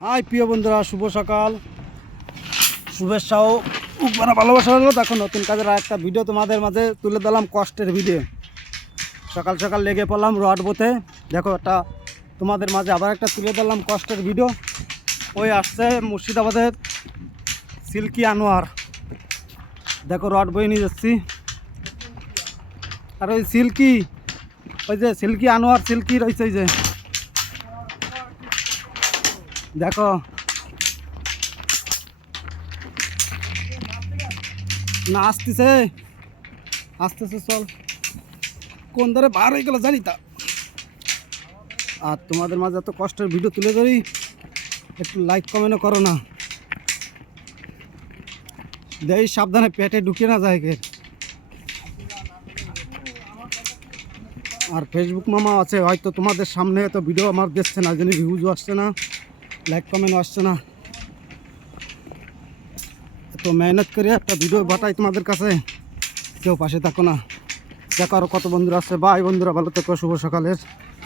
High প্রিয় বন্ধুরা, শুভ সকাল, শুভেচ্ছা ও উপমানা ভালোবাসা হলো। দেখো নতুন কাজের আর একটা ভিডিও তোমাদের মাঝে তুলে দিলাম, কষ্টের ভিডিও। সকাল সকাল লেগে পড়লাম রড বতে। দেখো একটা তোমাদের মাঝে আবার একটা তুলে দিলাম কষ্টের ভিডিও। ওই আসছে মুর্শিদাবাদের সিল্কি আনোয়ার, দেখো রড বয়ে নিয়ে যাচ্ছি। আর ওই সিল্কি, ওই যে সিল্কি আনোয়ার সিল্কি রয়েছে, ওই যে দেখো না আসতেছে আসতেছে, চল কোন ধারে বার হয়ে গেল জানি তা। আর তোমাদের মাঝে এত কষ্টের ভিডিও তুলে ধরি, একটু লাইক কমেন্টও করো না, দেই সাবধানে পেটে ঢুকে না যায় কে। আর ফেসবুক মামা আছে, হয়তো তোমাদের সামনে এত ভিডিও আমার দেখছে না, জানি ভিউজও আসছে না, লাইক কমেন্টও আসছে না। এত মেহনত করে একটা ভিডিও পাঠাই তোমাদের কাছে, কেউ পাশে থাকো না। দেখো আরও কত বন্ধুরা আসছে। বাই বন্ধুরা, ভালো থেকো, শুভ সকালের।